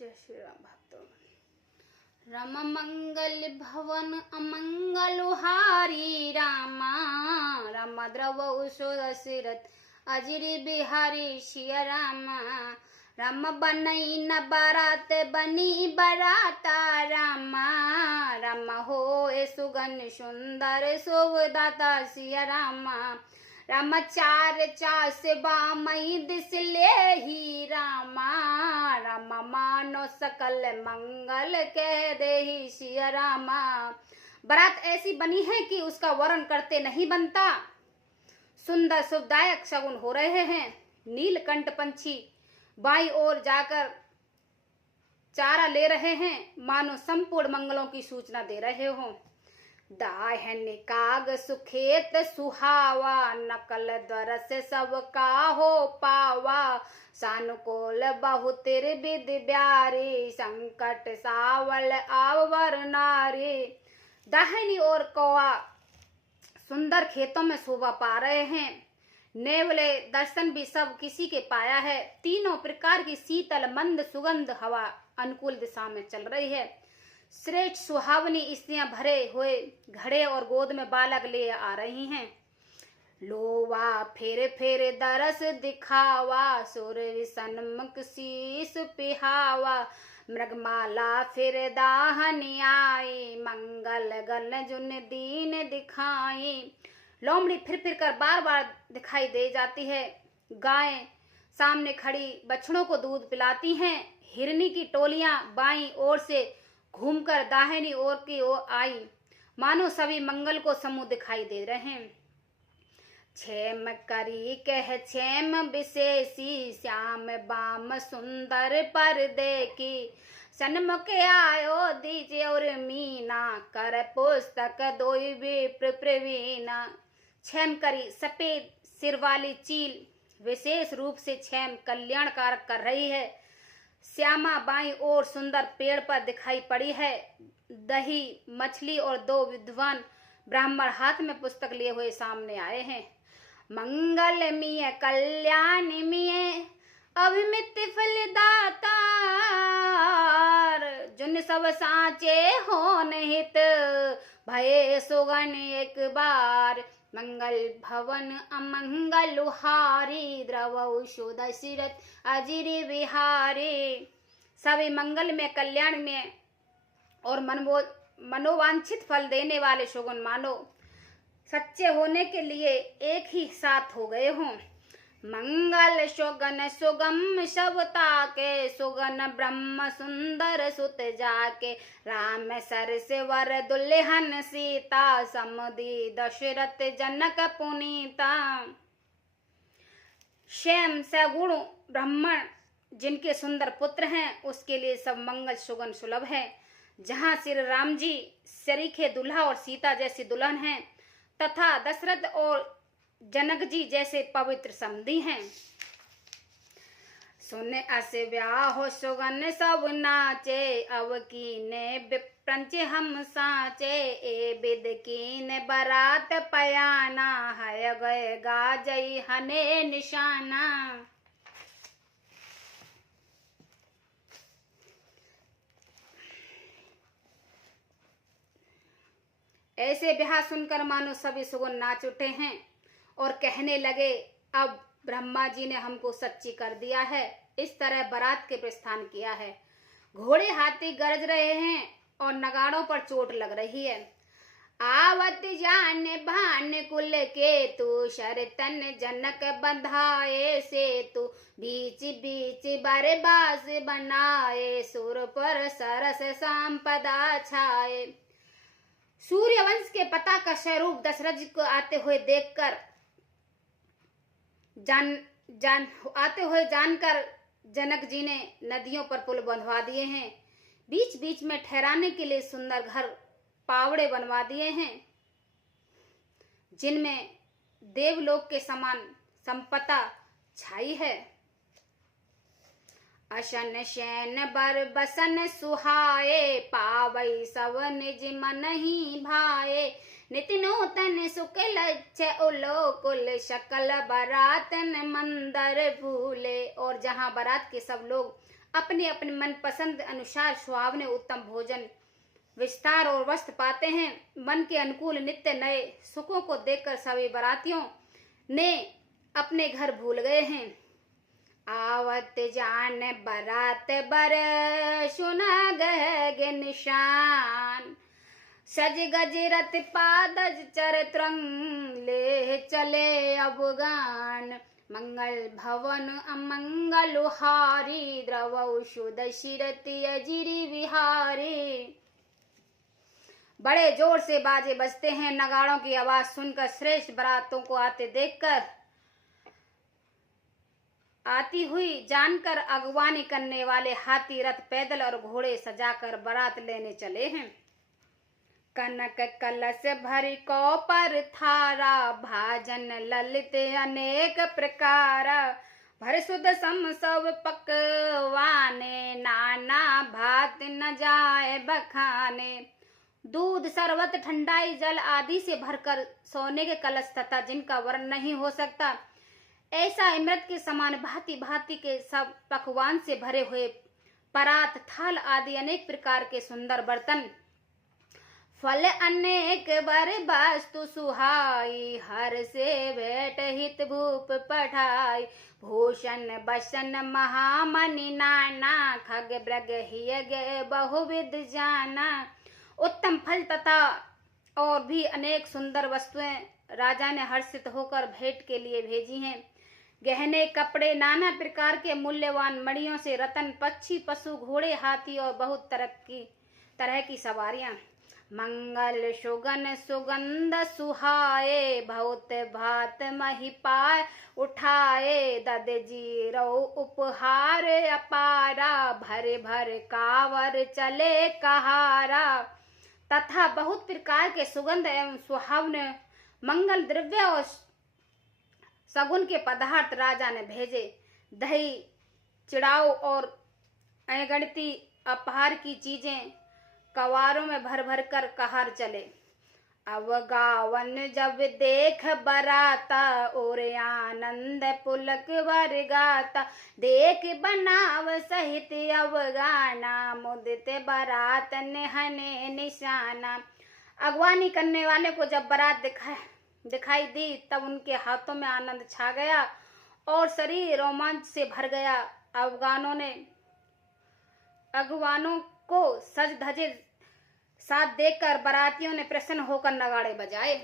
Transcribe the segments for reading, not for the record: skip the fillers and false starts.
जय श्री राम भक्तों। रम मंगल भवन अमंगल हारी रामा, राम द्रव दशरथ अजिर बिहारी सिया रामा। राम बनई न बारात बनी बराता रामा, राम होए सुगन सुंदर शोभदाता सिया रामा। राम चार चास बामई दिसले ही रामा, राम मानो सकल मंगल कह देहि सिया रामा। बारात ऐसी बनी है कि उसका वर्णन करते नहीं बनता। सुंदर शुभदायक शगुन हो रहे हैं। नीलकंठ पंछी बाई ओर जाकर चारा ले रहे हैं, मानो संपूर्ण मंगलों की सूचना दे रहे हो। दाहन काग सुखेत सुहावा, नकल द्वर से सब का हो पावा। सानुकूल बहुतिर विद ब्यारी, संकट सावल आवर नारी। दाहिनी ओर कौआ सुंदर खेतों में शोभा पा रहे हैं। नेवले दर्शन भी सब किसी के पाया है। तीनों प्रकार की शीतल मंद सुगंध हवा अनुकूल दिशा में चल रही है। श्रेष्ठ सुहावनी स्त्रियां भरे हुए घड़े और गोद में बालक ले आ रही हैं। लोवा फेर फेर दरस दिखावा, सूर्य सन्मुख शीस पिहावा। मृगमाला फिर दाहन आई, मंगल गल जुन दीन दिखाई। लोमड़ी फिर कर बार बार दिखाई दे जाती है। गायें सामने खड़ी बछड़ों को दूध पिलाती हैं। हिरनी की टोलियां बाईं ओर से घूमकर दाहिनी ओर की ओर आई, मानो सभी मंगल को समूह दिखाई दे रहे हैं। क्षेम करी कह क्षेम विशेषी, श्याम बाम सुंदर पर देखी। सन्मुख आयो दीजे और मीना, कर पुस्तक दोई विप्र प्रवीणा। क्षेम करी सफेद सिर वाली चील विशेष रूप से क्षेम कल्याणकारक कर रही है। श्यामा बाईं ओर सुंदर पेड़ पर दिखाई पड़ी है। दही मछली और दो विद्वान ब्राह्मण हाथ में पुस्तक लिए हुए सामने आए हैं। मंगल मिय कल्याण मिय अभिमित फलदातार, जुन सब साचे हो निहित भये सुगन एक बार। मंगल भवन अमंगल हारी, द्रव दशरथ अजिर बिहारी। सभी मंगल में कल्याण में और मनोवांछित फल देने वाले सुगुन मानो सच्चे होने के लिए एक ही साथ हो गए हों। मंगल सुगन सुगम सबता के, सुगन ब्रह्म सुंदर सुत जाके। राम सर से वर दुल्हन सीता, समुदी दशरथ जनक पुनीता। श्याम सगुण ब्राह्मण जिनके सुंदर पुत्र हैं, उसके लिए सब मंगल सुगन सुलभ है। जहाँ श्री राम जी सरीखे दुल्हा और सीता जैसी दुल्हन हैं, तथा दशरथ और जनक जी जैसे पवित्र समधी हैं। सुन अस ब्याह सुगन सब नाचे, अब कीने विप्रंच हम साचे। ए बिद कीन बरात पयाना, है गए गाजई हने निशाना। ऐसे ब्याह सुनकर मानो सभी सुगुन नाच उठे हैं और कहने लगे, अब ब्रह्मा जी ने हमको सच्ची कर दिया है। इस तरह बारात के प्रस्थान किया है। घोड़े हाथी गरज रहे हैं और नगाड़ों पर चोट लग रही है। आवत जान भान कुल के तू, शरतन जनक बंधाए से तू। बीच बीच बरबास बनाए, सुर पर सरस संपदा छाए। सूर्यवंश के पिता का स्वरूप दशरथ जी को आते हुए देखकर जानकर जनक जी ने नदियों पर पुल बंधवा दिए हैं। बीच बीच में ठहराने के लिए सुंदर घर पावड़े बनवा दिए हैं, जिनमें देवलोक के समान संपदा छाई है। अशन शैन बर बसन सुहाए, पावई सब निज मन ही भाए। नित नूतन सुकल उलो कुल, सकल बरातन मंदर भूले। और जहाँ बारात के सब लोग अपने अपने मनपसंद अनुसार सुहावने उत्तम भोजन, विस्तार और वस्त्र पाते हैं। मन के अनुकूल नित्य नए सुखों को देखकर सभी बारातियों ने अपने घर भूल गए हैं। आवत जान बारात बर सुना गह निशान, सज गज रत पादज चरत्रंग ले चले अवगान। मंगल भवन अमंगल हारी द्रवौ शुद शिरति अजिरी विहारी। बड़े जोर से बाजे बजते हैं। नगाड़ों की आवाज सुनकर श्रेष्ठ बारातों को आती हुई जानकर अगवानी करने वाले हाथी, रथ, पैदल और घोड़े सजाकर बारात लेने चले हैं। कनक कलश भरी कौपर थारा, भाजन ललित अनेक प्रकार। भर सुद सम सब पकवाने, नाना भात न जाए बखाने। दूध, शरबत, ठंडाई, जल आदि से भरकर सोने के कलश तथा जिनका वर्ण नहीं हो सकता, ऐसा अमृत के समान भांति भांति के सब पकवान से भरे हुए परात, थाल आदि अनेक प्रकार के सुंदर बर्तन, फल अनेक बर वस्तु सुहाई। हर से भेंट हित भूप पठाई, भूषण बसन महामणि नाना। खग ब्रग हिय गे बहुविध जाना। उत्तम फल तथा और भी अनेक सुंदर वस्तुएं राजा ने हर्षित होकर भेंट के लिए भेजी हैं। गहने, कपड़े, नाना प्रकार के मूल्यवान मणियों से रतन, पक्षी, पशु, घोड़े, हाथी और बहुत तरह की सवारियां। मंगल सुगन सुगंध सुहाए, बहुत भात महिपाय उठाए। दद जीरो उपहार अपारा, भर भर कावर चले कहारा। तथा बहुत प्रकार के सुगंध एवं सुहावने मंगल द्रव्य और सगुन के पदार्थ राजा ने भेजे। दही, चिड़ाऊ और अगणिती अपहार की चीजें कवारों में भर भर कर कहार चले। अवगावन जब देख बराता, और आनंद पुलक वर गाता। देख बनाव सहित अवगाना, मुदित बारात नेहने निशाना। अगवानी करने वाले को जब बारात दिखाई दी, तब उनके हाथों में आनंद छा गया और शरीर रोमांच से भर गया। अगवानों को सज धजे साथ देखकर बारातियों ने प्रसन्न होकर नगाड़े बजाए।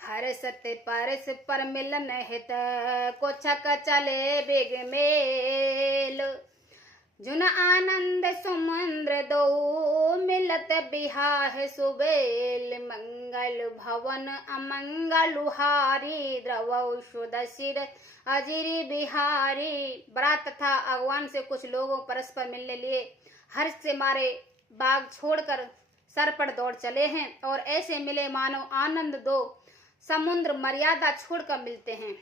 हर्षत परस पर मिलन हित, को छक चले बेग मेल। जुन आनंद सुमंद्र दो, मिलत बिहाह सुबेल। मंगल भवन अमंगल हारी, द्रवौ शुद शिर अजिरी बिहारी। बारात तथा अगवान से कुछ लोगों परस्पर मिलने लिए हर्ष से मारे बाग छोड़कर सर पर दौड़ चले हैं और ऐसे मिले मानो आनंद दो समुद्र मर्यादा छोड़कर मिलते हैं।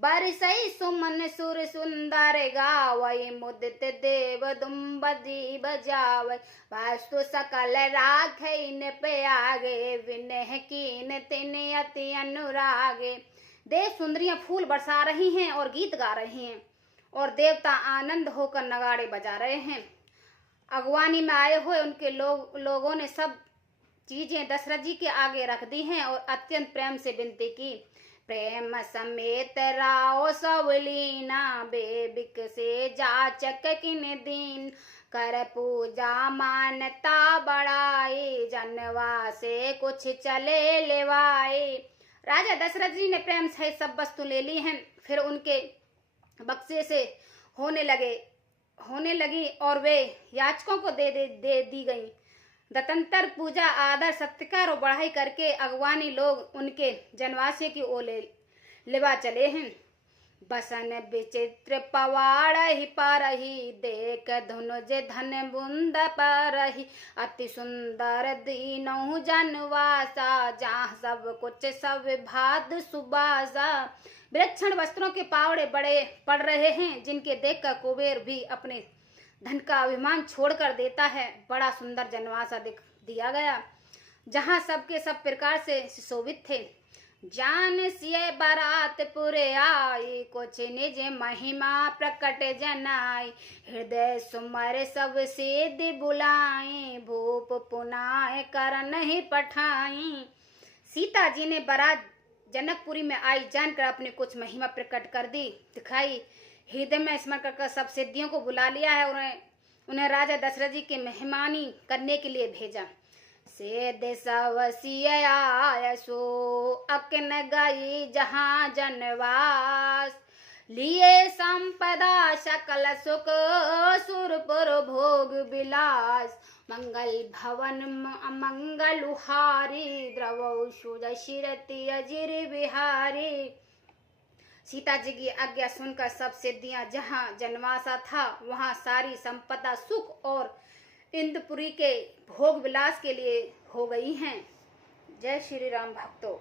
बरसई सुमन सुर सुंदर गावई, मुदित देव दुम्बदी बजावई। वास्तु सकल राखई न पे आगे, विनह कीन तिन अति अनुरागे। देव सुंदरियां फूल बरसा रही हैं और गीत गा रही हैं और देवता आनंद होकर नगाड़े बजा रहे हैं। अगवानी में आए हुए उनके लोगों ने सब चीजें दशरथ जी के आगे रख दी हैं और अत्यंत प्रेम से विनती की। प्रेम समेत राव सवलीना, बेबिक से जाचक किन दीन। कर पूजा मानता बढ़ाई, जनवा से कुछ चले लेवाई। राजा दशरथ जी ने प्रेम सहित सब वस्तु ले ली हैं। फिर उनके बक्से से होने लगी और वे याचकों को दे दी गई। दत्तंतर पूजा, आदर, सत्कार और बढ़ाई करके अगवानी लोग उनके जनवासी की ओर लेवा चले हैं। बसन विचित्र पवाड़ ही पारही, देख धनुज धन बुंद परही। अति सुंदर दीनहु जनवासा, जहाँ सब कुछ सब भाद सुबासा। विलक्षण वस्त्रों के पावड़े बड़े पड़ रहे हैं, जिनके देखकर कुबेर भी अपने धन का अभिमान छोड़कर देता है। बड़ा सुंदर जनवासा दिया गया, जहाँ सबके सब प्रकार से सुशोभित थे। जान सिय बारात पुरे आई, कुछ निज महिमा प्रकट जनाई। हृदय सुमर सब सिद्धि बुलाए, भूप पुनाय कर नहीं पठाई। सीता जी ने बारात जनकपुरी में आई जानकर अपने कुछ महिमा प्रकट कर दी, दिखाई। हृदय में स्मरण कर सब सिद्धियों को बुला लिया है और उन्हें राजा दशरथ जी की मेहमानी करने के लिए भेजा। से सवसिय आय सो अकिन गई जहाँ जनवास, लिए संपदा सकल सुख सुरपुर भोग विलास। मंगल भवन अमंगलुहारी, द्रवौ दशरथि अजिर बिहारी। सीता जी की आज्ञा सुनकर सब सिद्धियां जहाँ जनवासा था वहाँ सारी संपदा सुख और इंद्रपुरी के भोग विलास के लिए हो गई हैं। जय श्री राम भक्तों।